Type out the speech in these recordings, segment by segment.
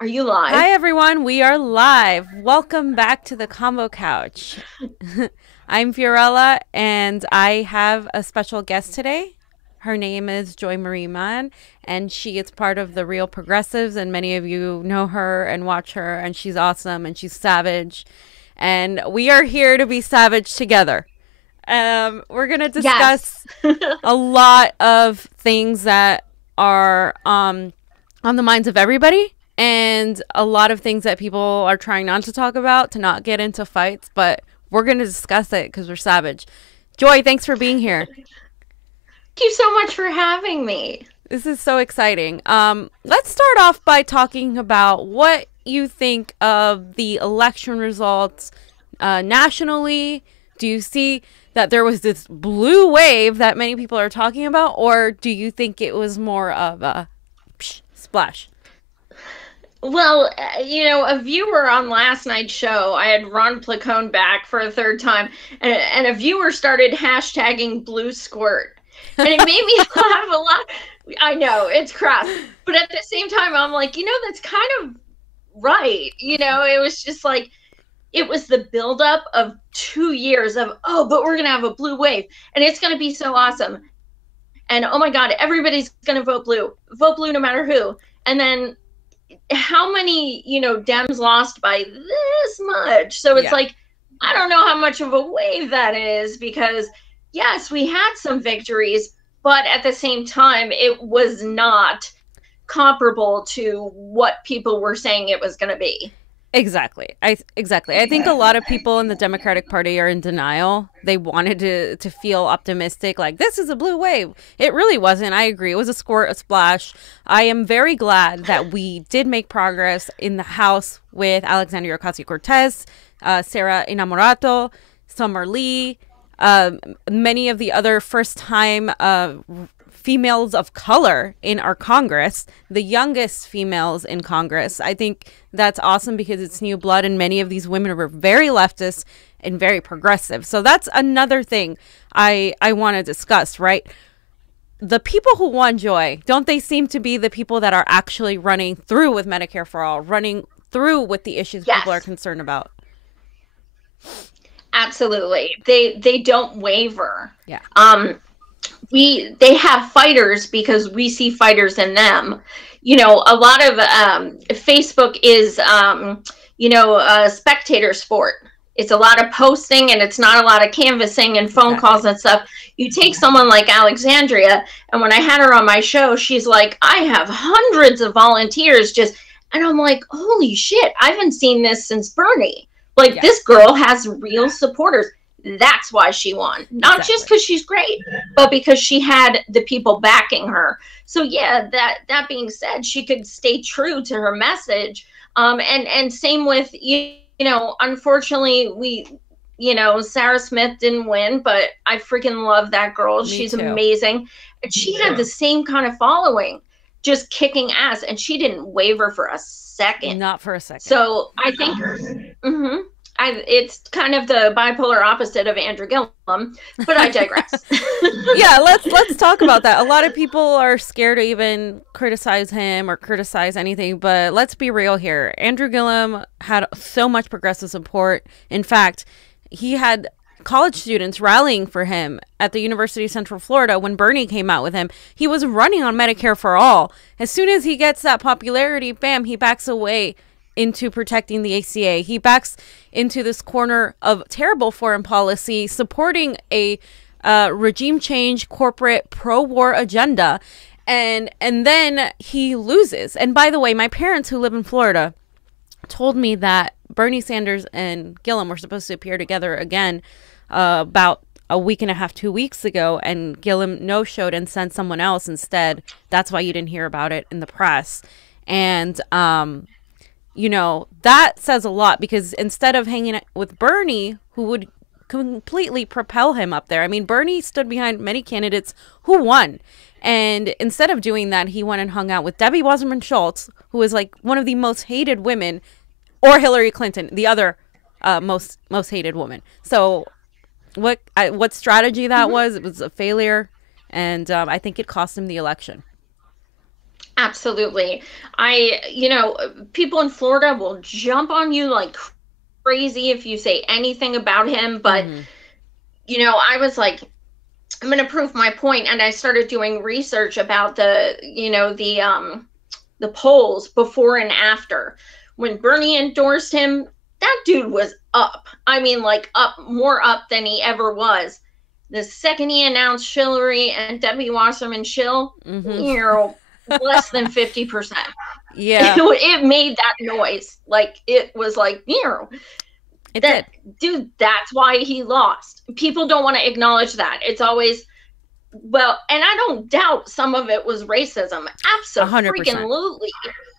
Are you live? Hi, everyone. We are live. Welcome back to the Combo Couch. I'm Fiorella, and I have a special guest today. Her name is Joy Marie Mann, and she is part of the Real Progressives, and many of you know her and watch her, and she's awesome, and she's savage. And we are here to be savage together. We're going to Yes. discuss a lot of things that are on the minds of everybody and a lot of things that people are trying not to talk about to not get into fights, but we're going to discuss it because we're savage. Joy, thanks for being here. Thank you so much for having me. This is so exciting. Let's start off by talking about what you think of the election results nationally. Do you see that there was this blue wave that many people are talking about, or do you think it was more of a splash? Well, a viewer on last night's show, I had Ron Placone back for a third time, and a viewer started hashtagging blue squirt. And it made me laugh a lot. I know, it's crap. But at the same time, I'm like, that's kind of right. It was just like, it was the buildup of 2 years of, oh, but we're going to have a blue wave, and it's going to be so awesome. And oh my God, everybody's going to vote blue no matter who. And then how many, Dems lost by this much. So it's Yeah. like, I don't know how much of a wave that is because, yes, we had some victories, but at the same time, it was not comparable to what people were saying it was going to be. Exactly. I think a lot of people in the Democratic Party are in denial. They wanted to feel optimistic, like this is a blue wave. It really wasn't. I agree. It was a squirt, a splash. I am very glad that we did make progress in the House with Alexandria Ocasio-Cortez, Sarah Inamorato, Summer Lee, many of the other first-time females of color in our Congress, the youngest females in Congress. I think that's awesome because it's new blood, and many of these women were very leftist and very progressive. So that's another thing I want to discuss, right? The people who won, Joy, don't they seem to be the people that are actually running through with Medicare for all, running through with the issues people are Yes, concerned about? absolutely. They don't waver. Yeah. They have fighters because we see fighters in them. A lot of Facebook is a spectator sport. It's a lot of posting and it's not a lot of canvassing and phone calls Exactly. and stuff. You take someone like Alexandria, and when I had her on my show, she's like, I have hundreds of volunteers just, and I'm like, holy shit, I haven't seen this since Bernie. Like, Yeah, this girl has real supporters. That's why she won. Not just exactly. because she's great, but because she had the people backing her. So yeah, that being said, she could stay true to her message. And same with unfortunately Sarah Smith didn't win, but I freaking love that girl. Me She's too. amazing. And she had the same kind of following, just kicking ass, and she didn't waver for a second. Not for a second. So I think it's kind of the bipolar opposite of Andrew Gillum, but I digress. Yeah, let's talk about that. A lot of people are scared to even criticize him or criticize anything, but let's be real here. Andrew Gillum had so much progressive support. In fact, he had college students rallying for him at the University of Central Florida when Bernie came out with him. He was running on Medicare for all. As soon as he gets that popularity, bam, he backs away into protecting the ACA. He backs into this corner of terrible foreign policy, supporting a regime change, corporate pro-war agenda, and then he loses. And by the way, my parents who live in Florida told me that Bernie Sanders and Gillum were supposed to appear together again about a week and a half, 2 weeks ago, and Gillum no showed and sent someone else instead. That's why you didn't hear about it in the press. And that says a lot because instead of hanging with Bernie, who would completely propel him up there. I mean, Bernie stood behind many candidates who won. And instead of doing that, he went and hung out with Debbie Wasserman Schultz, who is like one of the most hated women, or Hillary Clinton, the other most hated woman. So what strategy that Mm-hmm. was? It was a failure, and I think it cost him the election. Absolutely. People in Florida will jump on you like crazy if you say anything about him. But, Mm-hmm. I was like, I'm going to prove my point. And I started doing research about the polls before and after. When Bernie endorsed him, that dude was up. I mean, like up, more up than he ever was. The second he announced Hillary and Debbie Wasserman Schill, Mm-hmm. less than 50%. Yeah, It made that noise. Like it was like, it did. that dude, that's why he lost. People don't want to acknowledge that. It's always, well, and I don't doubt some of it was racism. 100%. Absolutely.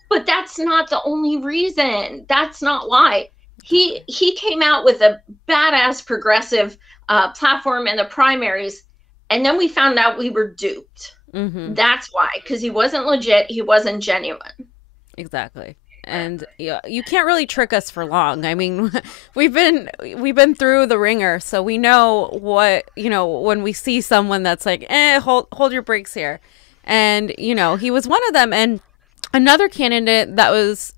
But that's not the only reason. That's not why. Exactly. He came out with a badass progressive platform in the primaries, and then we found out we were duped. Mm-hmm. That's why, because he wasn't legit, he wasn't genuine. Exactly. And yeah, you can't really trick us for long. I mean, we've been through the ringer, so we know what, when we see someone that's like, hold your brakes here. And, he was one of them. And another candidate that was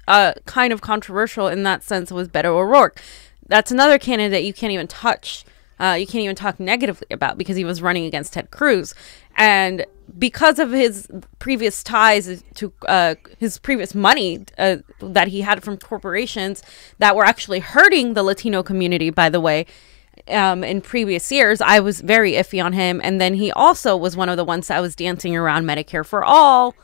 kind of controversial in that sense was Beto O'Rourke. That's another candidate you can't even touch. You can't even talk negatively about because he was running against Ted Cruz. And because of his previous ties to his previous money that he had from corporations that were actually hurting the Latino community, by the way, in previous years, I was very iffy on him. And then he also was one of the ones that was dancing around Medicare for all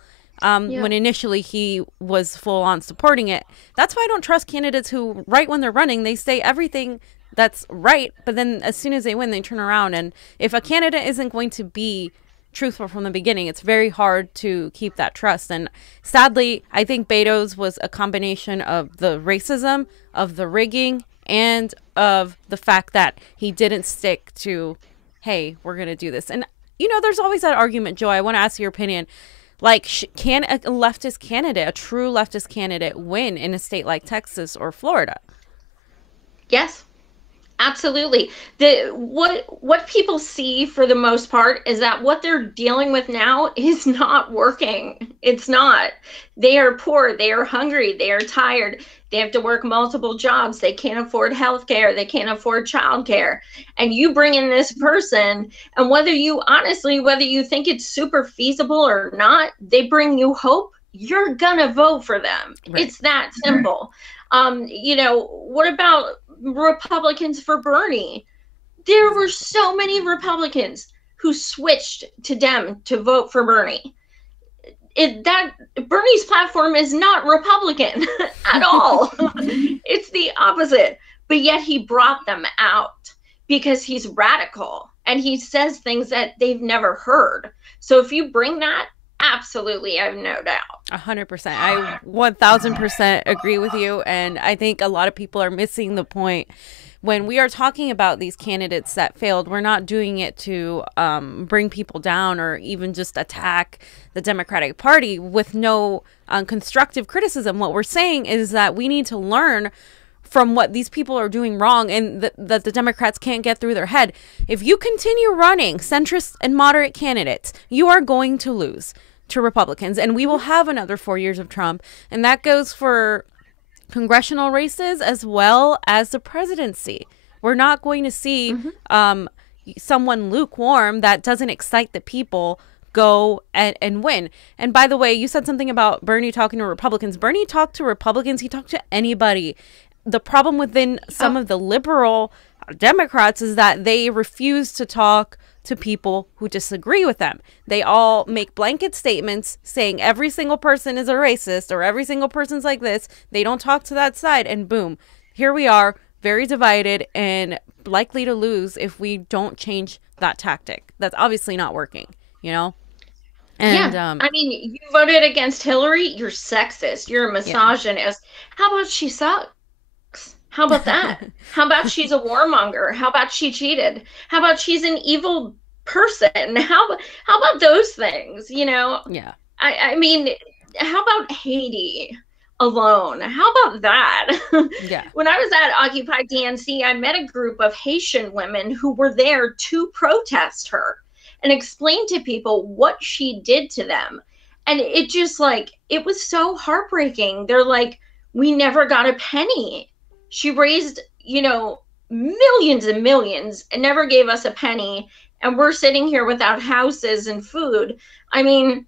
Yeah. when initially he was full on supporting it. That's why I don't trust candidates who, right when they're running, they say everything that's right, but then as soon as they win, they turn around. And if a candidate isn't going to be truthful from the beginning, it's very hard to keep that trust. And sadly, I think Beto's was a combination of the racism, of the rigging, and of the fact that he didn't stick to, hey, we're going to do this. And, there's always that argument, Joy. I want to ask your opinion. Like, can a leftist candidate, a true leftist candidate, win in a state like Texas or Florida? Yes. Absolutely. What people see for the most part is that what they're dealing with now is not working. It's not. They are poor, they are hungry, they are tired. They have to work multiple jobs. They can't afford health care, they can't afford childcare. And you bring in this person, and whether you think it's super feasible or not, they bring you hope, you're gonna vote for them. Right. It's that simple. What about Republicans for Bernie? There were so many Republicans who switched to Dem to vote for Bernie. That Bernie's platform is not Republican at all. It's the opposite. But yet he brought them out because he's radical and he says things that they've never heard. So if you bring that, absolutely, I have no doubt. 100%. I 1000% agree with you. And I think a lot of people are missing the point. When we are talking about these candidates that failed, we're not doing it to bring people down or even just attack the Democratic Party with no constructive criticism. What we're saying is that we need to learn from what these people are doing wrong and that the Democrats can't get through their head. If you continue running centrist and moderate candidates, you are going to lose to Republicans, and we will have another 4 years of Trump. And that goes for congressional races as well as the presidency. We're not going to see someone lukewarm that doesn't excite the people go and win. And by the way, you said something about Bernie talking to Republicans. Bernie talked to Republicans. He talked to anybody. The problem within some of the liberal Democrats is that they refuse to talk to people who disagree with them. They all make blanket statements saying every single person is a racist or every single person's like this. They don't talk to that side, and boom, here we are, very divided and likely to lose if we don't change that tactic. That's obviously not working, And Yeah. I mean, you voted against Hillary, you're sexist, you're a misogynist. Yeah. How about she sucks? How about that? How about she's a warmonger? How about she cheated? How about she's an evil person? How about those things? Yeah. I mean, how about Haiti alone? How about that? Yeah. When I was at Occupy DNC, I met a group of Haitian women who were there to protest her and explain to people what she did to them. And it just like, it was so heartbreaking. They're like, we never got a penny. She raised, millions and millions and never gave us a penny. And we're sitting here without houses and food. I mean,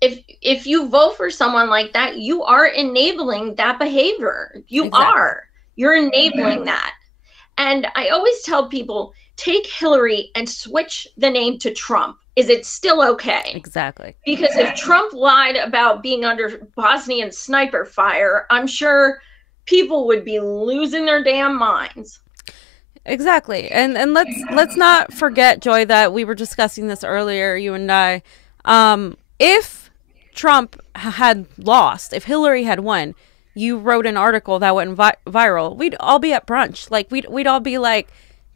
if you vote for someone like that, you are enabling that behavior. Exactly. You're enabling that. And I always tell people, take Hillary and switch the name to Trump. Is it still okay? Exactly. Because if Trump lied about being under Bosnian sniper fire, I'm sure people would be losing their damn minds. Exactly. And let's not forget, Joy, that we were discussing this earlier, you and I. If Trump had lost, if Hillary had won, you wrote an article that went viral, we'd all be at brunch. Like we'd all be like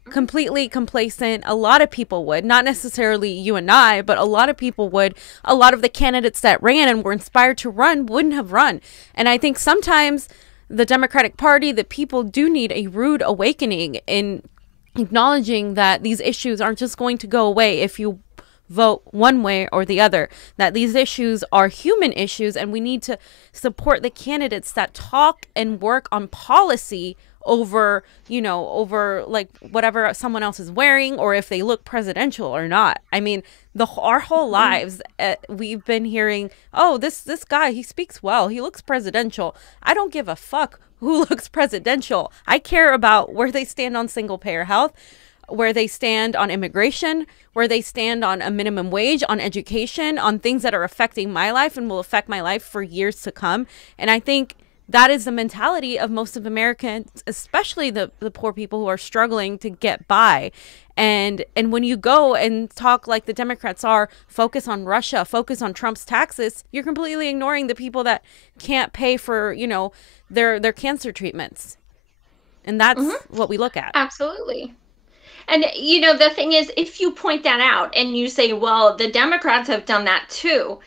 completely complacent. A lot of people would, not necessarily you and I, but a lot of people would. A lot of the candidates that ran and were inspired to run wouldn't have run. And I think sometimes the Democratic Party, the people do need a rude awakening in acknowledging that these issues aren't just going to go away if you vote one way or the other, that these issues are human issues, and we need to support the candidates that talk and work on policy over, over like whatever someone else is wearing, or if they look presidential or not. I mean, our whole lives, we've been hearing, oh, this guy, he speaks well, he looks presidential. I don't give a fuck who looks presidential. I care about where they stand on single payer health, where they stand on immigration, where they stand on a minimum wage, on education, on things that are affecting my life and will affect my life for years to come. And I think that is the mentality of most of Americans, especially the poor people who are struggling to get by. And when you go and talk like the Democrats are, focus on Russia, focus on Trump's taxes, you're completely ignoring the people that can't pay for, their cancer treatments. And that's what we look at. Absolutely. And, the thing is, if you point that out and you say, well, the Democrats have done that too,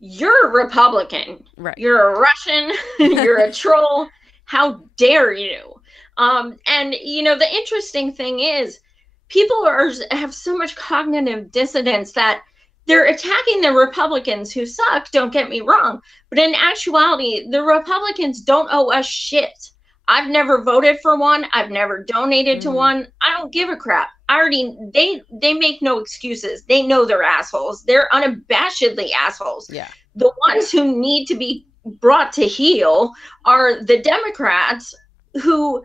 you're a Republican. Right. You're a Russian. You're a troll. How dare you? And, the interesting thing is, people have so much cognitive dissonance that they're attacking the Republicans who suck, don't get me wrong. But in actuality, the Republicans don't owe us shit. I've never voted for one. I've never donated to one. I don't give a crap. They make no excuses. They know they're assholes. They're unabashedly assholes. Yeah. The ones who need to be brought to heel are the Democrats who,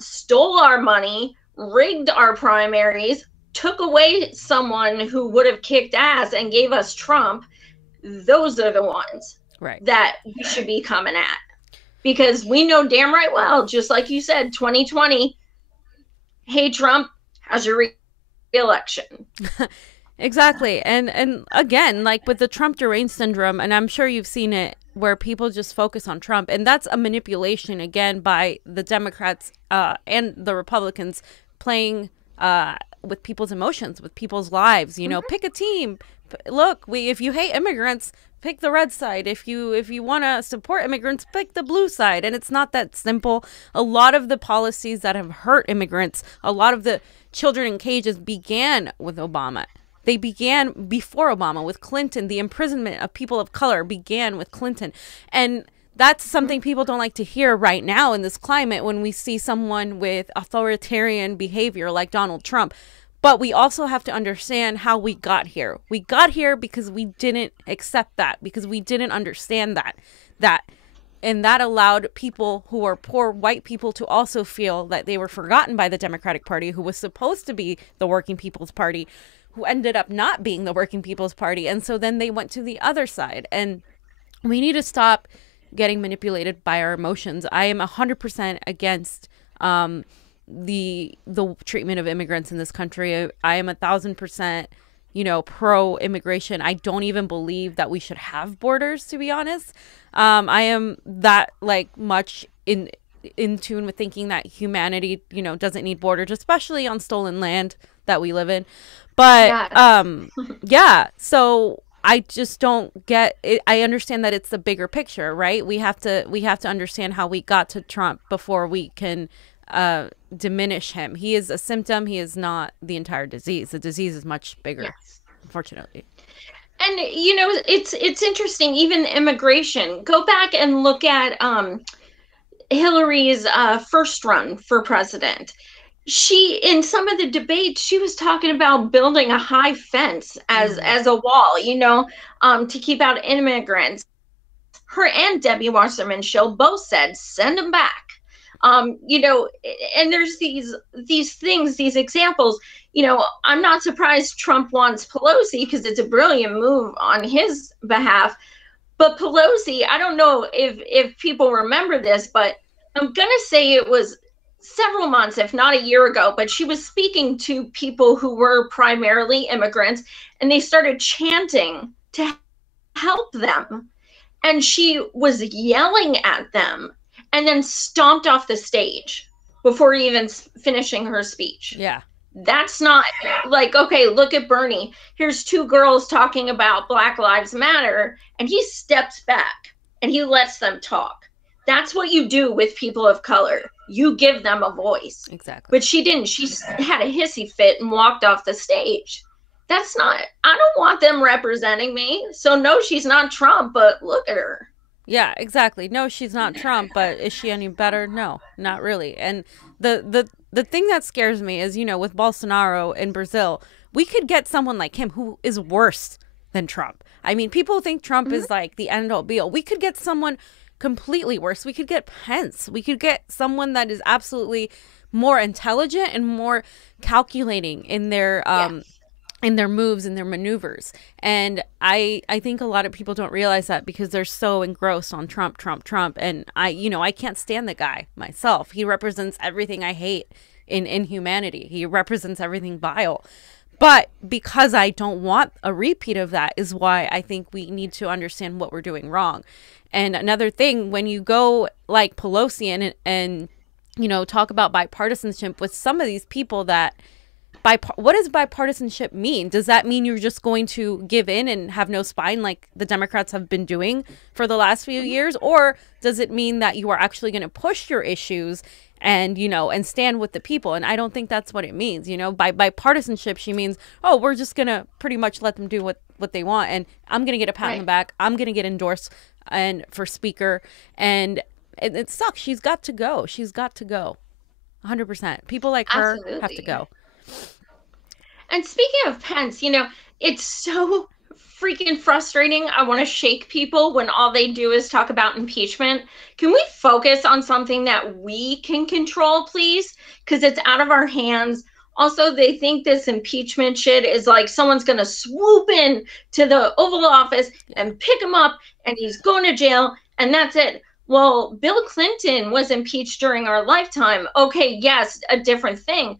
stole our money, rigged our primaries, took away someone who would have kicked ass and gave us Trump. Those are the ones that we should be coming at. Because we know damn right well, just like you said, 2020, hey, Trump, how's your re-election? Exactly. And again, like with the Trump deranged syndrome, and I'm sure you've seen it, where people just focus on Trump. And that's a manipulation, again, by the Democrats and the Republicans playing with people's emotions, with people's lives. Pick a team. Look, if you hate immigrants, pick the red side. If you want to support immigrants, pick the blue side. And it's not that simple. A lot of the policies that have hurt immigrants, a lot of the children in cages began with Obama. They began before Obama with Clinton. The imprisonment of people of color began with Clinton. And that's something people don't like to hear right now in this climate when we see someone with authoritarian behavior like Donald Trump. But we also have to understand how we got here. We got here because we didn't accept that, because we didn't understand that. And that allowed people who are poor white people to also feel that they were forgotten by the Democratic Party, who was supposed to be the working people's party, who ended up not being the working people's party. And so then they went to the other side. And we need to stop getting manipulated by our emotions. I am 100% against the treatment of immigrants in this country. I am 1,000%, pro immigration. I don't even believe that we should have borders, to be honest. I am that much in tune with thinking that humanity, doesn't need borders, especially on stolen land that we live in. But yeah, so I just don't get it. I understand that it's the bigger picture, right? We have to understand how we got to Trump before we can diminish him. He is a symptom. He is not the entire disease. The disease is much bigger, unfortunately. And it's interesting. Even immigration. Go back and look at Hillary's first run for president. She, in some of the debates, she was talking about building a high fence as a wall, to keep out immigrants. Her and Debbie Wasserman Schultz both said, send them back. And there's these things, these examples. I'm not surprised Trump wants Pelosi because it's a brilliant move on his behalf. But Pelosi, I don't know if people remember this, but I'm going to say it was several months, if not a year ago, but she was speaking to people who were primarily immigrants, and they started chanting to help them. And she was yelling at them and then stomped off the stage before even finishing her speech. Yeah. That's not like, okay, look at Bernie. Here's two girls talking about Black Lives Matter, and he steps back and he lets them talk. That's what you do with people of color. You give them a voice. Exactly. But she didn't. She had a hissy fit and walked off the stage. That's not, I don't want them representing me. So no, she's not Trump, but look at her. Yeah, exactly. No, she's not Trump, but is she any better? No, not really. And the thing that scares me is, with Bolsonaro in Brazil, we could get someone like him who is worse than Trump. I mean, people think Trump is like the end all be all. We could get someone completely worse. We could get Pence. We could get someone that is absolutely more intelligent and more calculating in their in their moves and their maneuvers. And I think a lot of people don't realize that because they're so engrossed on Trump. And I can't stand the guy myself. He represents everything I hate in humanity. He represents everything vile. But because I don't want a repeat of that is why I think we need to understand what we're doing wrong. And another thing, when you go like Pelosi and talk about bipartisanship with some of these people that what does bipartisanship mean? Does that mean you're just going to give in and have no spine like the Democrats have been doing for the last few years? Or does it mean that you are actually going to push your issues and, and stand with the people? And I don't think that's what it means. By bipartisanship, she means, oh, we're just going to pretty much let them do what they want. And I'm going to get a pat on the back. I'm going to get endorsed and for speaker. And it sucks. She's got to go. 100%. People like her have to go. And speaking of Pence, it's so freaking frustrating. I want to shake people when all they do is talk about impeachment. Can we focus on something that we can control, please? Because it's out of our hands. Also, they think this impeachment shit is like someone's going to swoop in to the Oval Office and pick him up and he's going to jail and that's it. Well, Bill Clinton was impeached during our lifetime. Okay, yes, a different thing.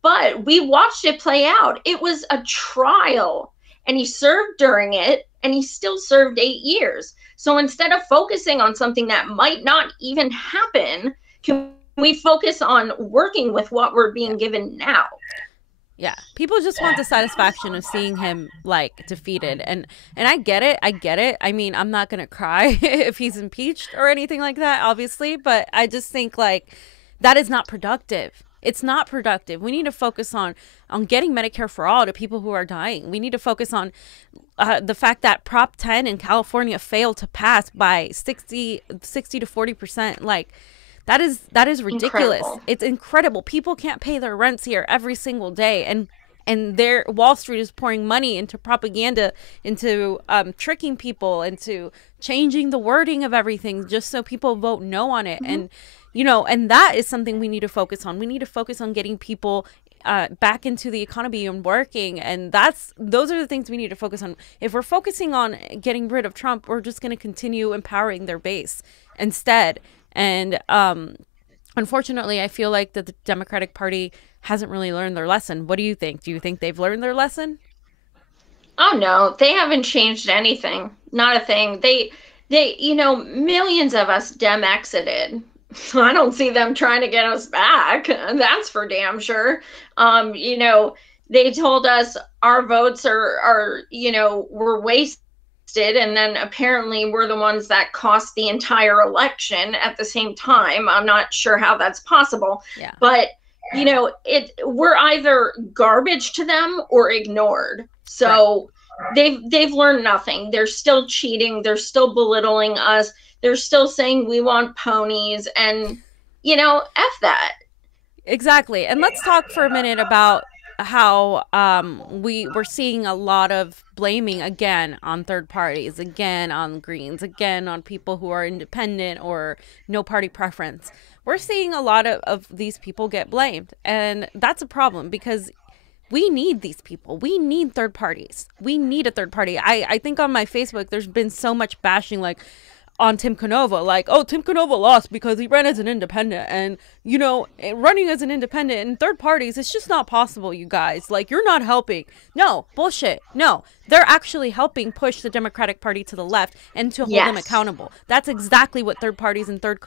But we watched it play out. It was a trial and he served during it and he still served 8 years. So instead of focusing on something that might not even happen, can we focus on working with what we're being given now? Yeah, people just want the satisfaction of seeing him like defeated, and I get it. I mean, I'm not gonna cry if he's impeached or anything like that, obviously, but I just think like that is not productive. It's not productive. We need to focus on getting Medicare for all to people who are dying. We need to focus on the fact that Prop 10 in California failed to pass by 60 to 40%. Like that is ridiculous. Incredible. It's incredible. People can't pay their rents here every single day, and their Wall Street is pouring money into propaganda, into tricking people, into changing the wording of everything just so people vote no on it. And and that is something we need to focus on. We need to focus on getting people back into the economy and working. And those are the things we need to focus on. If we're focusing on getting rid of Trump, we're just going to continue empowering their base instead. And unfortunately, I feel like that the Democratic Party hasn't really learned their lesson. What do you think? Do you think they've learned their lesson? Oh, no, they haven't changed anything. Not a thing. They millions of us Dem exited. I don't see them trying to get us back. That's for damn sure. They told us our votes are were wasted. And then apparently we're the ones that cost the entire election at the same time. I'm not sure how that's possible. Yeah. But, we're either garbage to them or ignored. So, they've learned nothing. They're still cheating. They're still belittling us. They're still saying we want ponies, and F that. Exactly. And let's talk for a minute about how we're seeing a lot of blaming again on third parties, again on Greens, again on people who are independent or no party preference. We're seeing a lot of these people get blamed. And that's a problem because we need these people. We need third parties. We need a third party. I think on my Facebook, there's been so much bashing, like, on Tim CONVO, like, oh, Tim CONVO lost because he ran as an independent, and running as an independent and third parties, it's just not possible, you guys. Like, you're not helping. No, bullshit. No, they're actually helping push the Democratic Party to the left and to hold them accountable. That's exactly what third parties and third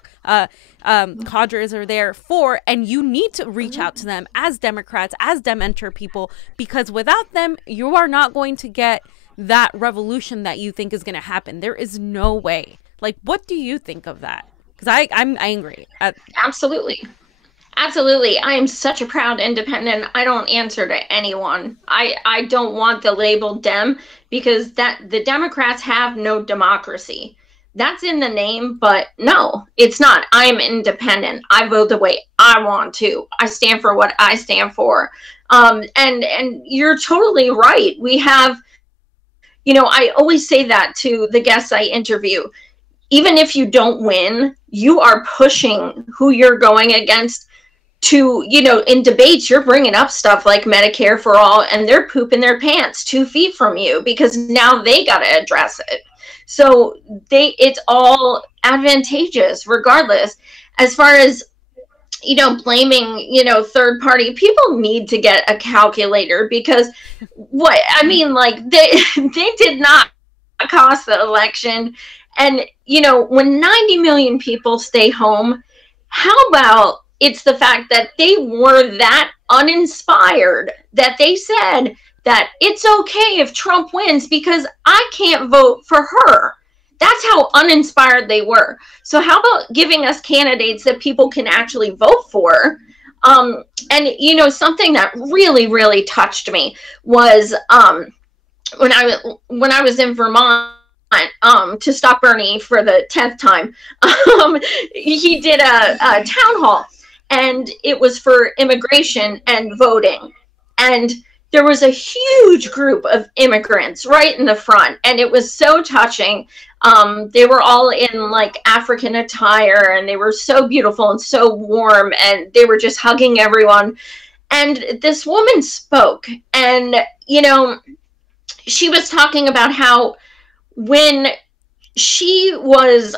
cadres are there for, and you need to reach out to them as Democrats, as Dementor people, because without them, you are not going to get that revolution that you think is going to happen. There is no way. Like, what do you think of that? Because I'm angry. Absolutely. Absolutely. I am such a proud independent. I don't answer to anyone. I don't want the label Dem, because the Democrats have no democracy. That's in the name, but no, it's not. I am independent. I vote the way I want to. I stand for what I stand for. And you're totally right. We have, I always say that to the guests I interview. Even if you don't win, you are pushing who you're going against to, in debates, you're bringing up stuff like Medicare for all, and they're pooping their pants 2 feet from you because now they got to address it. So it's all advantageous regardless. As far as, blaming, third party, people need to get a calculator, because they did not cost the election. And, when 90 million people stay home, how about it's the fact that they were that uninspired that they said that it's okay if Trump wins because I can't vote for her. That's how uninspired they were. So how about giving us candidates that people can actually vote for? And, something that really, really touched me was when I was in Vermont, to stop Bernie for the 10th time, he did a town hall, and it was for immigration and voting. And there was a huge group of immigrants right in the front, and it was so touching. They were all in like African attire, and they were so beautiful and so warm, and they were just hugging everyone. And this woman spoke, and, she was talking about how when she was,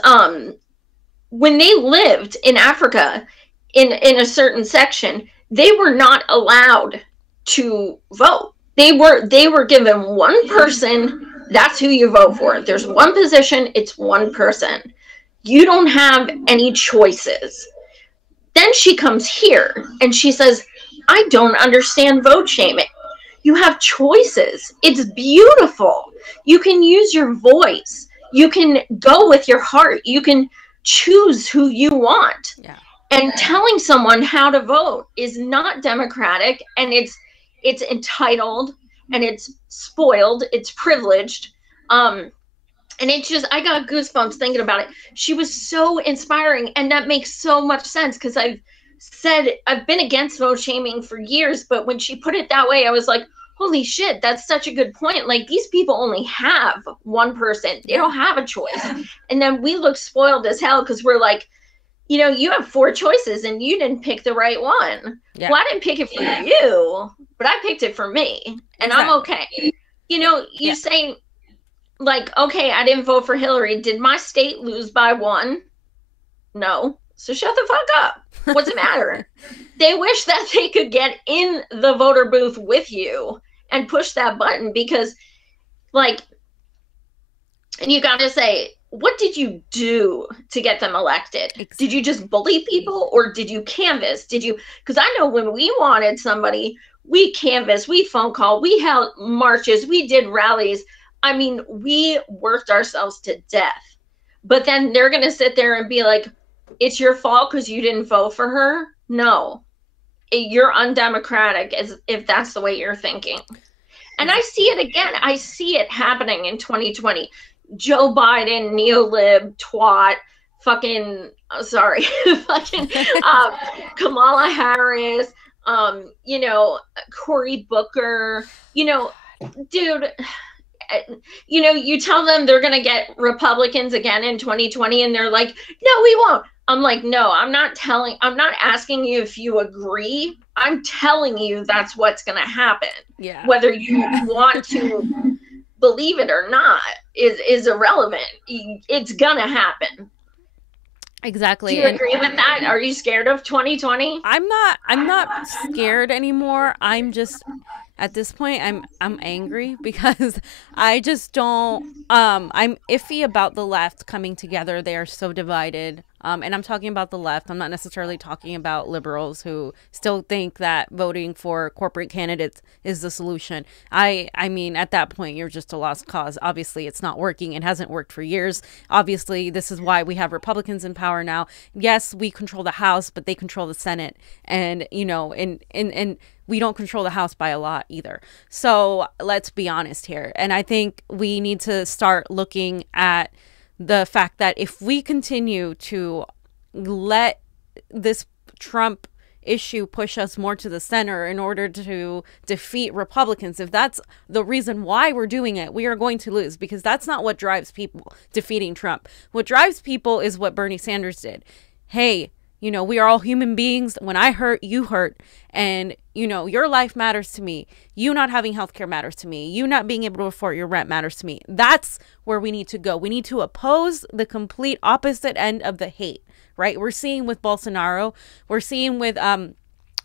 when they lived in Africa in a certain section, they were not allowed to vote. They were given one person. That's who you vote for. There's one position. It's one person. You don't have any choices. Then she comes here and she says, I don't understand vote shaming. You have choices. It's beautiful. You can use your voice. You can go with your heart. You can choose who you want. Yeah. And telling someone how to vote is not democratic, and it's entitled, and it's spoiled, it's privileged. And it's just, I got goosebumps thinking about it. She was so inspiring, and that makes so much sense, because I've been against vote shaming for years, but when she put it that way, I was like, holy shit, that's such a good point. Like, these people only have one person. They don't have a choice. And then we look spoiled as hell because we're like, you have 4 choices and you didn't pick the right one. Yeah. Well, I didn't pick it for you, but I picked it for me, and I'm okay. You say, like, okay, I didn't vote for Hillary. Did my state lose by 1? No. So shut the fuck up. What's the matter? They wish that they could get in the voter booth with you and push that button, because, like, and you got to say, what did you do to get them elected? Exactly. Did you just bully people, or did you canvass? Because I know when we wanted somebody, we canvassed, we phone called, we held marches, we did rallies. I mean, we worked ourselves to death. But then they're going to sit there and be like, it's your fault because you didn't vote for her? No. You're undemocratic, as if that's the way you're thinking. And I see it again. I see it happening in 2020. Joe Biden, neolib, twat, fucking, sorry, fucking Kamala Harris, Cory Booker, dude, you tell them they're going to get Republicans again in 2020 and they're like, no, we won't. I'm like, no, I'm not asking you if you agree. I'm telling you that's what's going to happen. Yeah. Whether you want to believe it or not is irrelevant. It's going to happen. Exactly. Do you agree with that? Are you scared of 2020? I'm not scared anymore. I'm just, at this point, I'm angry because I just don't, I'm iffy about the left coming together. They are so divided. And I'm talking about the left. I'm not necessarily talking about liberals who still think that voting for corporate candidates is the solution. I mean, at that point, you're just a lost cause. Obviously, it's not working. It hasn't worked for years. Obviously, this is why we have Republicans in power now. Yes, we control the House, but they control the Senate. And, and we don't control the House by a lot either. So let's be honest here. And I think we need to start looking at the fact that if we continue to let this Trump issue push us more to the center in order to defeat Republicans, if that's the reason why we're doing it, we are going to lose, because that's not what drives people, defeating Trump. What drives people is what Bernie Sanders did. Hey, we are all human beings. When I hurt, you hurt. And, your life matters to me. You not having healthcare matters to me. You not being able to afford your rent matters to me. That's where we need to go. We need to oppose the complete opposite end of the hate, right? We're seeing with Bolsonaro. We're seeing with López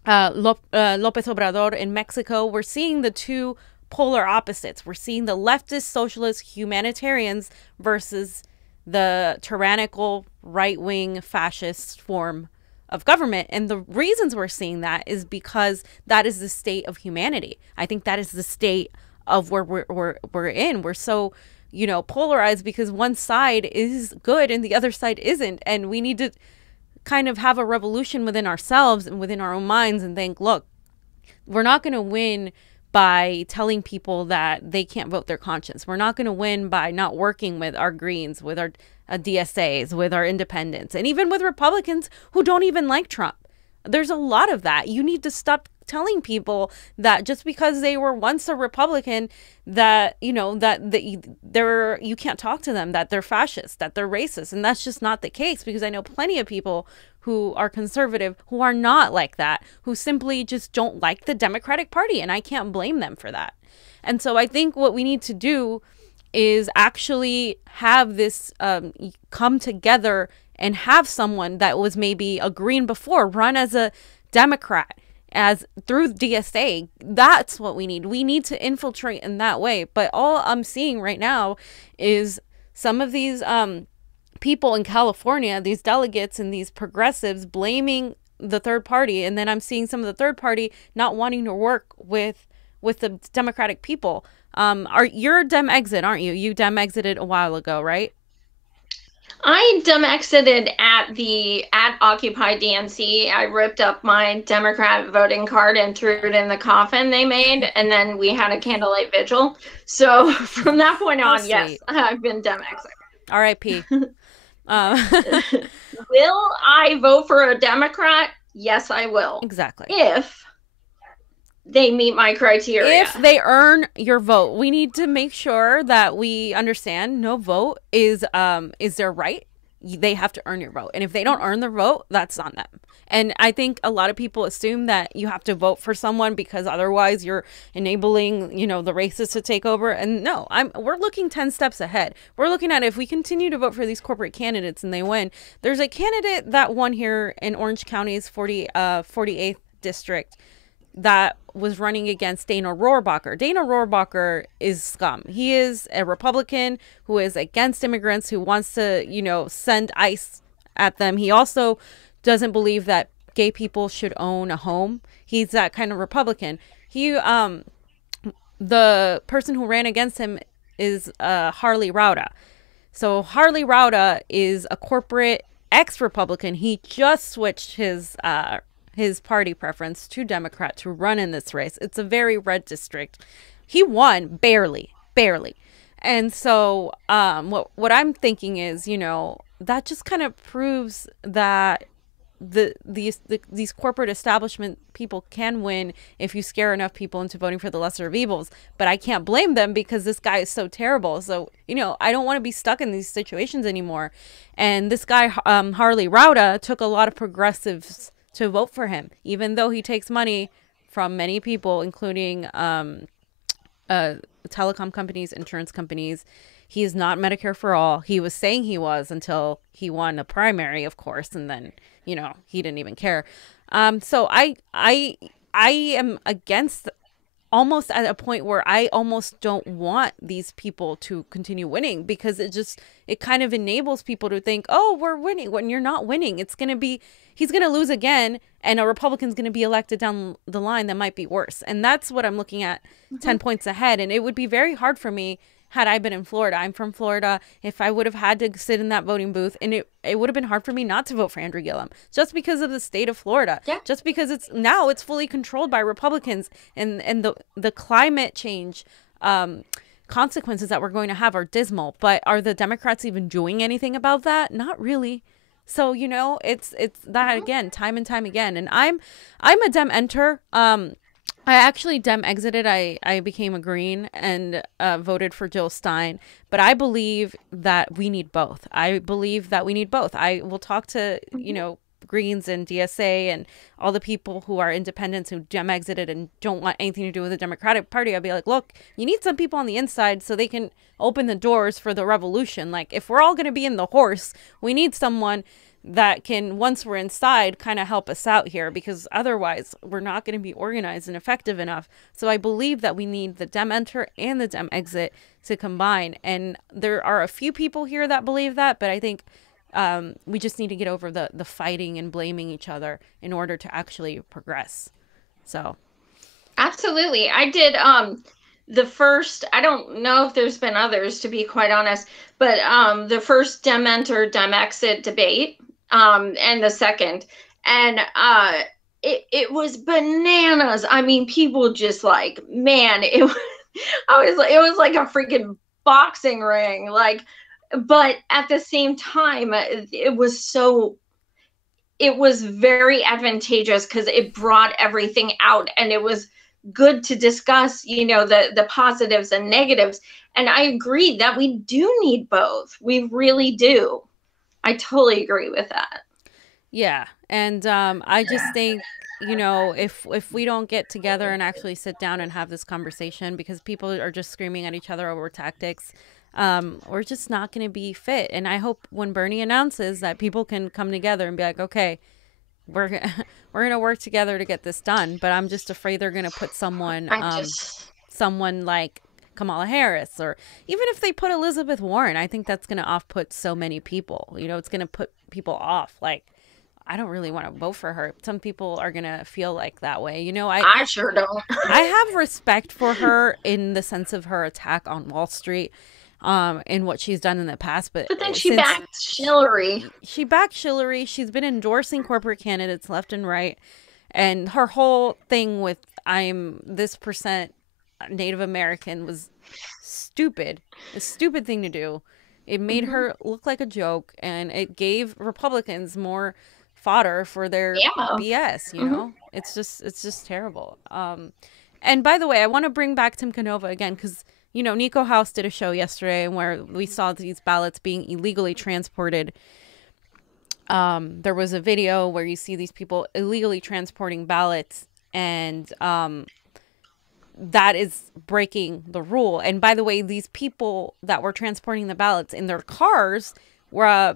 Obrador in Mexico. We're seeing the two polar opposites. We're seeing the leftist, socialist, humanitarians versus the tyrannical, right-wing, fascist form of government. And the reasons we're seeing that is because that is the state of humanity. I think that is the state of where we're in. We're so, polarized because one side is good and the other side isn't. And we need to kind of have a revolution within ourselves and within our own minds and think, look, we're not going to win by telling people that they can't vote their conscience. We're not going to win by not working with our Greens, with our DSAs, with our independents, and even with Republicans who don't even like Trump. There's a lot of that. You need to stop telling people that just because they were once a Republican that, they're, you can't talk to them, that they're fascist, that they're racist. And that's just not the case, because I know plenty of people who are conservative who are not like that, who simply just don't like the Democratic Party. And I can't blame them for that. And so I think what we need to do is actually have this come together and have someone that was maybe a Green before run as a Democrat, as through DSA. That's what we need. We need to infiltrate in that way. But all I'm seeing right now is some of these people in California, these delegates and these progressives, blaming the third party. And then I'm seeing some of the third party not wanting to work with the Democratic people. You're a Dem exit, aren't you? You Dem exited a while ago, right? I Dem exited at Occupy DNC. I ripped up my Democrat voting card and threw it in the coffin they made, and then we had a candlelight vigil. So from that point on, yes, I've been Dem exit. R.I.P. Will I vote for a Democrat? Yes, I will. Exactly. If they meet my criteria. If they earn your vote. We need to make sure that we understand no vote is their right. They have to earn your vote. And if they don't earn the vote, that's on them. And I think a lot of people assume that you have to vote for someone because otherwise you're enabling, the racists to take over. And no, we're looking 10 steps ahead. We're looking at if we continue to vote for these corporate candidates and they win. There's a candidate that won here in Orange County's 48th district that was running against Dana Rohrabacher. Dana Rohrabacher is scum. He is a Republican who is against immigrants, who wants to, send ICE at them. He also doesn't believe that gay people should own a home. He's that kind of Republican. The person who ran against him is Harley Rauda. So Harley Rauda is a corporate ex-Republican. He just switched his party preference to Democrat to run in this race. It's a very red district. He won barely, barely. And so what I'm thinking is, that just kind of proves that these corporate establishment people can win if you scare enough people into voting for the lesser of evils. But I can't blame them because this guy is so terrible. So I don't want to be stuck in these situations anymore. And this guy Harley Rauda took a lot of progressives to vote for him, even though he takes money from many people, including telecom companies, insurance companies. He is not Medicare for all. He was saying he was until he won a primary, of course, and then he didn't even care. So I am against, almost at a point where I almost don't want these people to continue winning, because it kind of enables people to think, oh, we're winning, when you're not winning. He's going to lose again, and a Republican's going to be elected down the line that might be worse. And that's what I'm looking at, 10 points ahead. And it would be very hard for me had I been in Florida. I'm from Florida. If I would have had to sit in that voting booth, and it would have been hard for me not to vote for Andrew Gillum, just because of the state of Florida. Yeah. Just because it's fully controlled by Republicans, and the climate change consequences that we're going to have are dismal. But are the Democrats even doing anything about that? Not really. So it's that again, time and time again. And I'm a Dem enter. I actually Dem exited. I became a Green and voted for Jill Stein. But I believe that we need both. I will talk to, Greens and DSA and all the people who are independents who Dem exited and don't want anything to do with the Democratic Party. I'd be like, look, you need some people on the inside so they can open the doors for the revolution. Like, if we're all going to be in the horse, we need someone that can, once we're inside, kind of help us out here, because otherwise we're not going to be organized and effective enough. So I believe that we need the Dem enter and the Dem exit to combine. And there are a few people here that believe that, but I think we just need to get over the fighting and blaming each other in order to actually progress. So. Absolutely. I did the first, I don't know if there's been others, to be quite honest, but the first Dem enter, Dem exit debate, and the second. And it was bananas. I mean, people just like, man, it was like a freaking boxing ring. Like, but at the same time, it was very advantageous because it brought everything out, and it was good to discuss, the positives and negatives. And I agree that we do need both. We really do. I totally agree with that. Yeah. And I just think, if we don't get together and actually sit down and have this conversation, because people are just screaming at each other over tactics, we're just not going to be fit. And I hope when Bernie announces that, people can come together and be like, okay, we're going to work together to get this done. But I'm just afraid they're going to put someone like Kamala Harris, or even if they put Elizabeth Warren, I think that's going to off-put so many people. It's going to put people off. Like, I don't really want to vote for her. Some people are going to feel like that way. I sure don't. I have respect for her in the sense of her attack on Wall Street, and what she's done in the past. But then she backed Hillary. She backed Hillary. She's been endorsing corporate candidates left and right. And her whole thing with I'm this percent Native American was stupid. A stupid thing to do. It made her look like a joke, and it gave Republicans more fodder for their BS, It's just terrible. And by the way, I want to bring back Tim Canova again, because Nico House did a show yesterday where we saw these ballots being illegally transported. There was a video where you see these people illegally transporting ballots, and that is breaking the rule. And by the way, these people that were transporting the ballots in their cars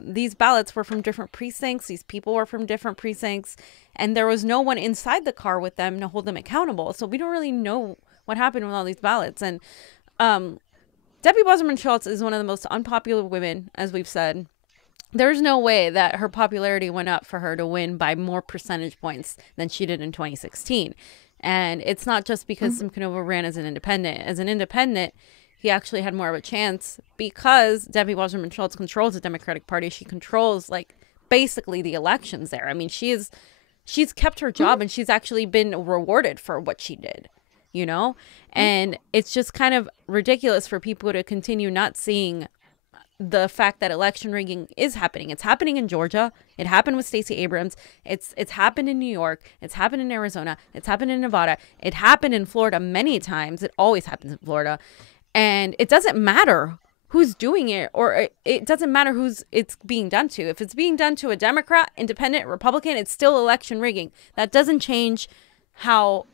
these ballots were from different precincts. These people were from different precincts, and there was no one inside the car with them to hold them accountable. So we don't really know what happened with all these ballots. And Debbie Wasserman Schultz is one of the most unpopular women, as we've said. There's no way that her popularity went up for her to win by more percentage points than she did in 2016. And it's not just because Tim Canova ran as an independent. As an independent, he actually had more of a chance because Debbie Wasserman Schultz controls the Democratic Party. She controls, basically the elections there. I mean, she's kept her job, and she's actually been rewarded for what she did. you know? And it's just kind of ridiculous for people to continue not seeing the fact that election rigging is happening. It's happening in Georgia. It happened with Stacey Abrams. It's happened in New York. It's happened in Arizona. It's happened in Nevada. It happened in Florida many times. It always happens in Florida. And it doesn't matter who's doing it, or it doesn't matter who's it's being done to. If it's being done to a Democrat, independent, Republican, it's still election rigging. That doesn't change how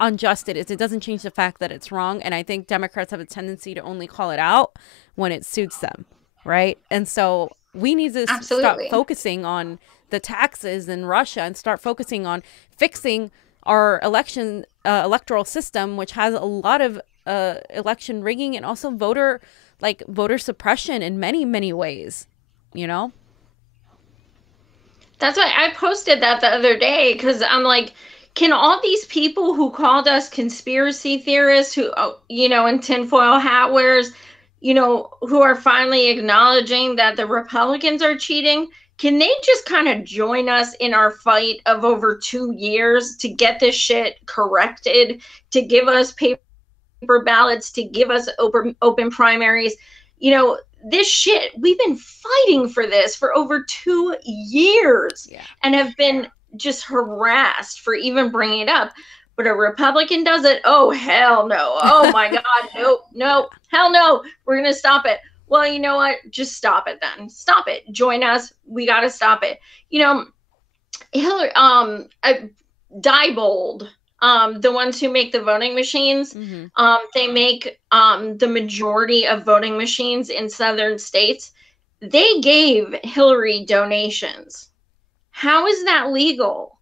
unjust it is. It doesn't change the fact that it's wrong. And I think Democrats have a tendency to only call it out when it suits them, right? And so we need to stop Absolutely. focusing on the taxes in Russia and start focusing on fixing our electoral system, which has a lot of election rigging and also voter suppression in many ways, you know? That's why I posted that the other day, because I'm like, can all these people who called us conspiracy theorists, who, and tinfoil hat wearers, who are finally acknowledging that the Republicans are cheating, can they just kind of join us in our fight of over 2 years to get this shit corrected, to give us paper ballots, to give us open primaries? This shit, we've been fighting for this for over 2 years, Yeah. and have been just harassed for even bringing it up. But a Republican does it, oh hell no, oh my god, no, hell no, we're gonna stop it. Well, you know what, just stop it then. Stop it, join us, we gotta stop it. Hillary, Diebold, the ones who make the voting machines, they make the majority of voting machines in southern states. They gave Hillary donations. How is that legal?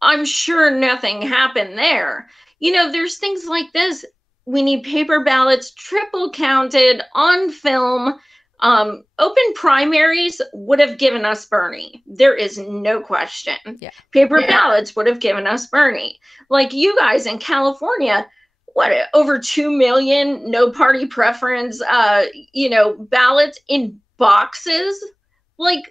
I'm sure nothing happened there. There's things like this. We need paper ballots, triple counted, on film. Open primaries would have given us Bernie. There is no question. Yeah. Paper ballots would have given us Bernie. Like you guys in California, what, over 2 million no party preference, ballots in boxes? Like,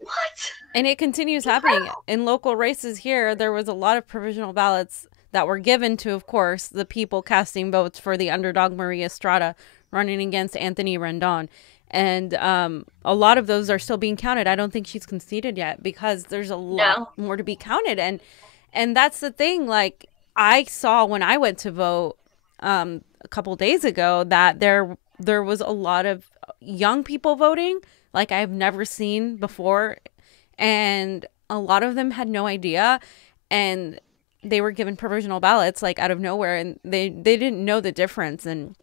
what? And it continues happening. In local races here, there was a lot of provisional ballots that were given to, of course, the people casting votes for the underdog Maria Estrada running against Anthony Rendon. And a lot of those are still being counted. I don't think she's conceded yet because there's a lot more to be counted. And that's the thing. Like, I saw when I went to vote a couple days ago that there was a lot of young people voting like I've never seen before. And a lot of them had no idea. And they were given provisional ballots like out of nowhere. And they didn't know the difference. And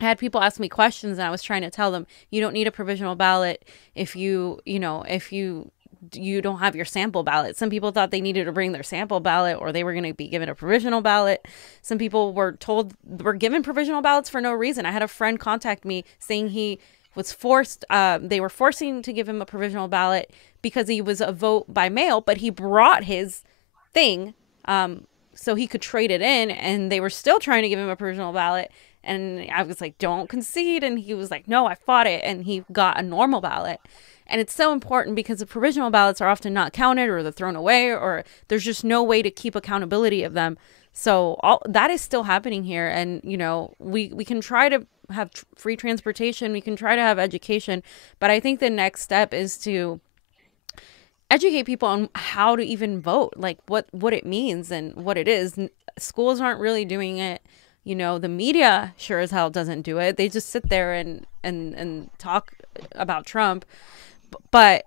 I had people ask me questions and I was trying to tell them, you don't need a provisional ballot if you don't have your sample ballot. Some people thought they needed to bring their sample ballot or they were going to be given a provisional ballot. Some people were given provisional ballots for no reason. I had a friend contact me saying he was forced, they were forcing to give him a provisional ballot because he was a vote by mail, but he brought his thing so he could trade it in, and they were still trying to give him a provisional ballot. And I was like, don't concede. And he was like, no, I fought it. And he got a normal ballot. And it's so important because the provisional ballots are often not counted or they're thrown away or there's just no way to keep accountability of them. So all that is still happening here. And, we can try to have free transportation. We can try to have education. But I think the next step is to educate people on how to even vote, like what it means and what it is. Schools aren't really doing it. The media sure as hell doesn't do it. They just sit there and talk about Trump. But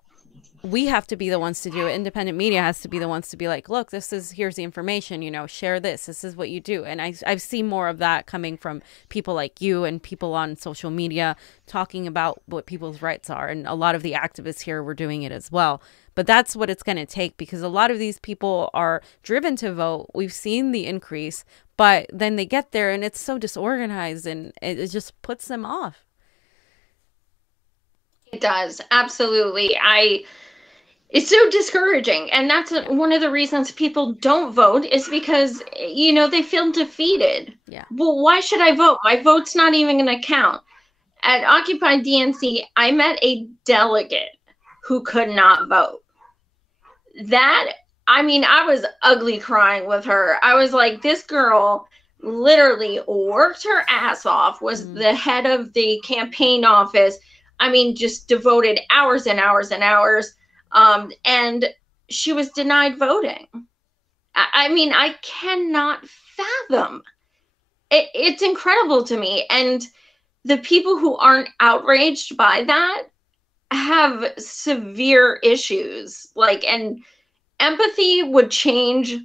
we have to be the ones to do it. Independent media has to be the ones to be like, look, here's the information, share this. This is what you do. And I've seen more of that coming from people like you and people on social media talking about what people's rights are. And a lot of the activists here were doing it as well. But that's what it's going to take because a lot of these people are driven to vote. We've seen the increase, but then they get there and it's so disorganized and it just puts them off. It does. Absolutely. It's so discouraging. And that's one of the reasons people don't vote is because, they feel defeated. Yeah. Well, why should I vote? My vote's not even going to count. At Occupy DNC, I met a delegate who could not vote. That I mean, I was ugly crying with her. I was like, this girl literally worked her ass off, was Mm. the head of the campaign office. I mean, just devoted hours and hours and hours. And she was denied voting. I mean, I cannot fathom. It's incredible to me. And the people who aren't outraged by that have severe issues. Like, and empathy would change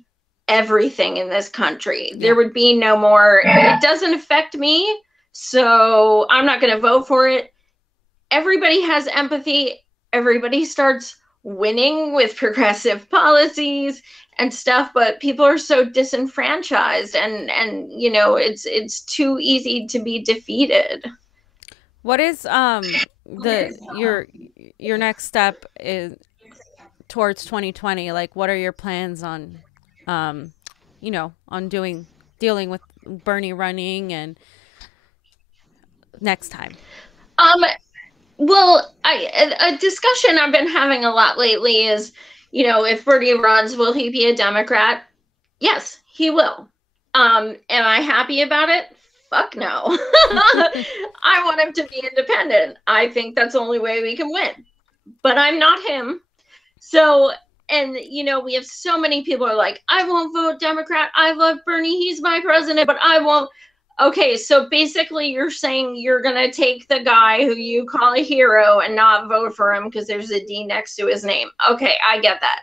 everything in this country. There Yeah. would be no more, it doesn't affect me, so I'm not going to vote for it. Everybody has empathy. Everybody starts winning with progressive policies and stuff, but people are so disenfranchised, and you know, it's too easy to be defeated. What is the your next step is towards 2020? Like, what are your plans on, um, on dealing with Bernie running and next time? Um, well, a discussion I've been having a lot lately is, you know, if Bernie runs, will he be a Democrat? Yes, he will. Am I happy about it? Fuck no. I want him to be independent. I think that's the only way we can win. But I'm not him. So, and you know, we have so many people are like, I won't vote Democrat. I love Bernie. He's my president, but I won't. Okay, so basically you're saying you're going to take the guy who you call a hero and not vote for him because there's a D next to his name. Okay, I get that.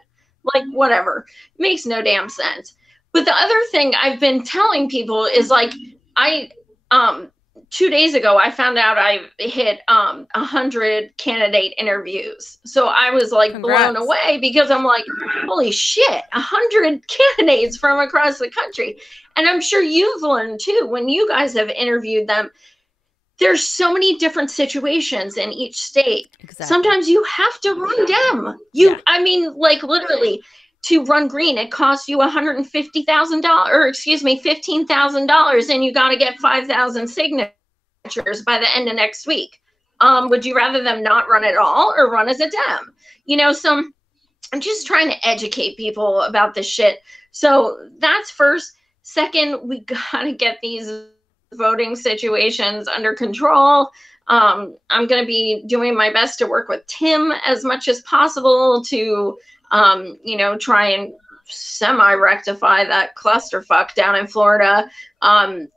Like, whatever. Makes no damn sense. But the other thing I've been telling people is like, I, 2 days ago, I found out I hit 100 candidate interviews. So I was like blown Congrats. away because I'm like, holy shit, 100 candidates from across the country. And I'm sure you've learned too when you guys have interviewed them. There's so many different situations in each state. Exactly. Sometimes you have to run them. Yeah. I mean, like literally, to run green, it costs you $150,000, or excuse me, $15,000, and you got to get 5,000 signatures by the end of next week. Would you rather them not run at all or run as a Dem? You know, so I'm just trying to educate people about this shit. So that's first. Second, we got to get these voting situations under control. I'm going to be doing my best to work with Tim as much as possible to, you know, try and semi-rectify that clusterfuck down in Florida. I'm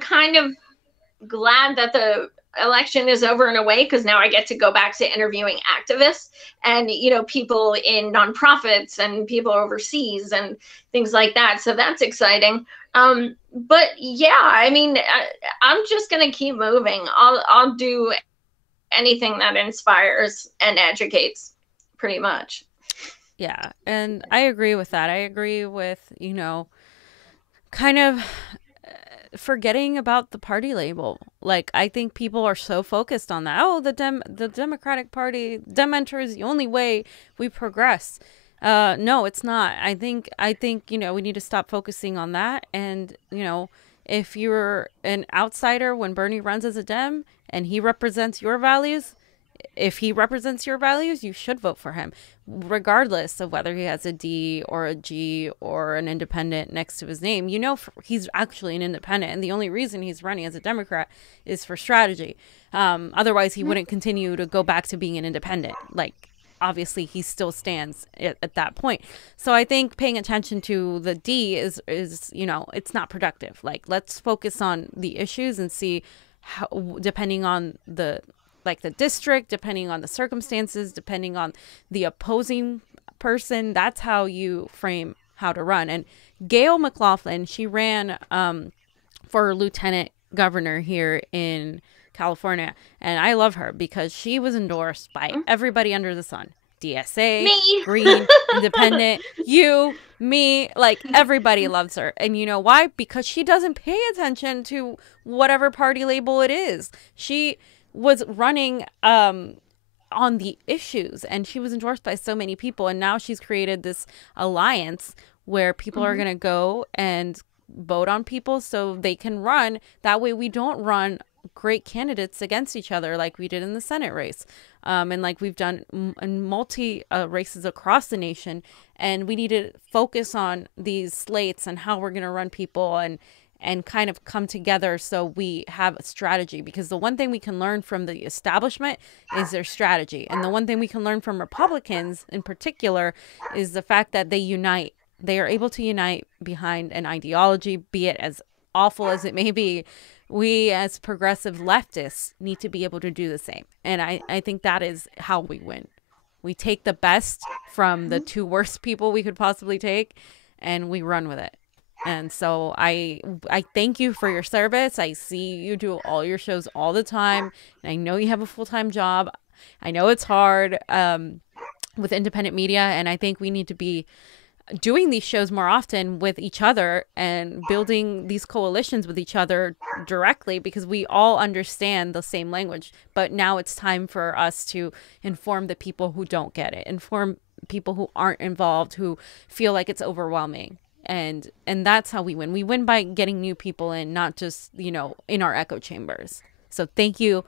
kind of glad that the election is over in a way because now I get to go back to interviewing activists and, you know, people in nonprofits and people overseas and things like that. So that's exciting. But yeah, I mean, I'm just going to keep moving. I'll do anything that inspires and educates pretty much. Yeah, and I agree with that. I agree with, kind of forgetting about the party label. Like, I think people are so focused on that. Oh, the Democratic Party, Dementor is the only way we progress. No, it's not. I think, we need to stop focusing on that. And, if you're an outsider when Bernie runs as a Dem and he represents your values, if he represents your values, you should vote for him, regardless of whether he has a D or a G or an independent next to his name. He's actually an independent, and the only reason he's running as a Democrat is for strategy. Otherwise, he wouldn't continue to go back to being an independent. Like, obviously, he still stands at that point. So I think paying attention to the D is it's not productive. Like, let's focus on the issues and see how, depending on the district, depending on the circumstances, depending on the opposing person, that's how you frame how to run. And Gail McLaughlin, she ran for lieutenant governor here in California. And I love her because she was endorsed by everybody under the sun. DSA, Me. Green, Independent, you, me, like everybody loves her. And you know why? Because she doesn't pay attention to whatever party label it is. She was running on the issues, and she was endorsed by so many people, and now she's created this alliance where people are going to go and vote on people so they can run. That way we don't run great candidates against each other, like we did in the Senate race, and like we've done in multi races across the nation. And we need to focus on these slates and how we're going to run people, and kind of come together so we have a strategy. Because the one thing we can learn from the establishment is their strategy, and the one thing we can learn from Republicans in particular is the fact that they unite. They are able to unite behind an ideology, be it as awful as it may be. We as progressive leftists need to be able to do the same. And I think that is how we win. We take the best from the two worst people we could possibly take, and we run with it. And so I thank you for your service. I see you do all your shows all the time, and I know you have a full-time job. I know it's hard with independent media, and I think we need to be doing these shows more often with each other and building these coalitions with each other directly, because we all understand the same language. But now it's time for us to inform the people who don't get it, inform people who aren't involved, who feel like it's overwhelming. And that's how we win. We win by getting new people in, not just, you know, in our echo chambers. So thank you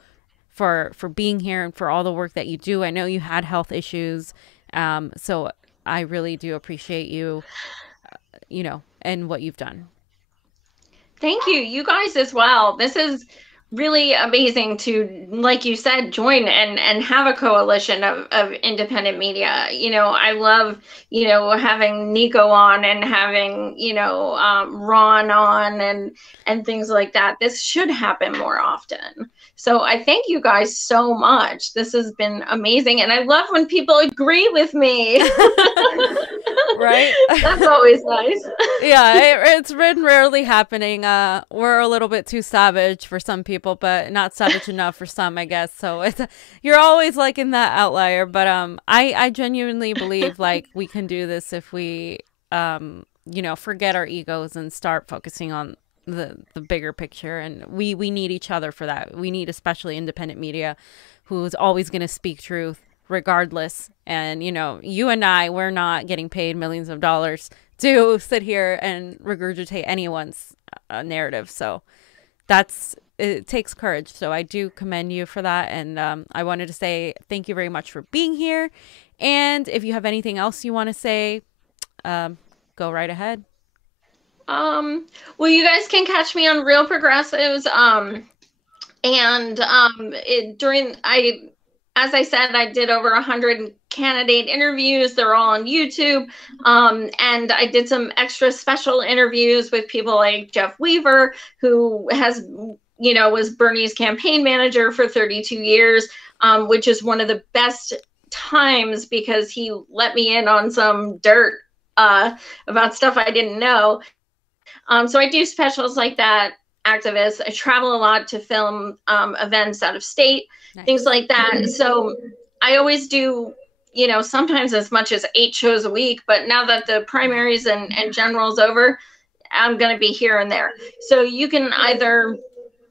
for being here and for all the work that you do. I know you had health issues. So I really do appreciate you, you know, and what you've done. Thank you. You guys as well. This is really amazing to, like you said, join and have a coalition of independent media. You know, I love, you know, having Nico on and having, you know, Ron on and things like that. This should happen more often. So I thank you guys so much. This has been amazing. And I love when people agree with me. Right? That's always nice. Yeah, it's been rarely happening. We're a little bit too savage for some people, but not savage enough for some, I guess. So you're always like in that outlier. But I genuinely believe like we can do this if we, you know, forget our egos and start focusing on the bigger picture. And we need each other for that. We need especially independent media who's always going to speak truth regardless. And, you know, you and I, we're not getting paid millions of dollars to sit here and regurgitate anyone's narrative. So it takes courage. So I do commend you for that. And I wanted to say thank you very much for being here. And if you have anything else you want to say, go right ahead. Well, you guys can catch me on Real Progressives. As I said, I did over 100 candidate interviews. They're all on YouTube. And I did some extra special interviews with people like Jeff Weaver, who has, you know, was Bernie's campaign manager for 32 years, which is one of the best times because he let me in on some dirt about stuff I didn't know. So I do specials like that, activists. I travel a lot to film events out of state, nice. Things like that. So I always do, you know, sometimes as much as 8 shows a week. But now that the primaries and general's over, I'm going to be here and there. So you can either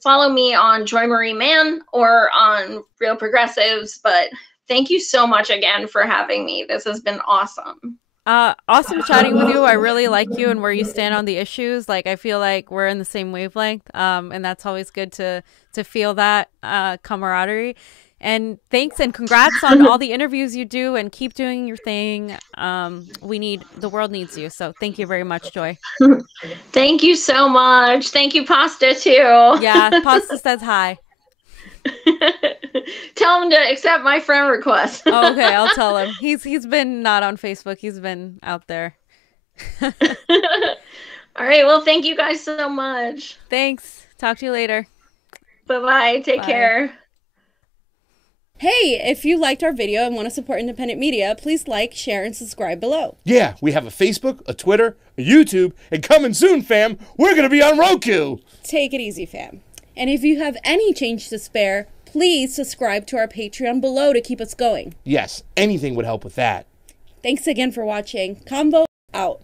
follow me on Joy Marie Mann or on Real Progressives. But thank you so much again for having me. This has been awesome. Awesome chatting with you. I really like you and where you stand on the issues. Like, I feel like we're in the same wavelength. And that's always good to feel that camaraderie. And thanks and congrats on all the interviews you do, and keep doing your thing. The world needs you. So thank you very much, Joy. Thank you so much. Thank you, Pasta, too. Yeah, Pasta says hi. Tell him to accept my friend request. Oh, okay, I'll tell him. He's been not on Facebook. He's been out there. All right. Well, thank you guys so much. Thanks. Talk to you later. Bye-bye. Take care. Hey, if you liked our video and want to support independent media, please like, share, and subscribe below. Yeah, we have a Facebook, a Twitter, a YouTube, and coming soon, fam, we're going to be on Roku. Take it easy, fam. And if you have any change to spare, please subscribe to our Patreon below to keep us going. Yes, anything would help with that. Thanks again for watching. CONVO out.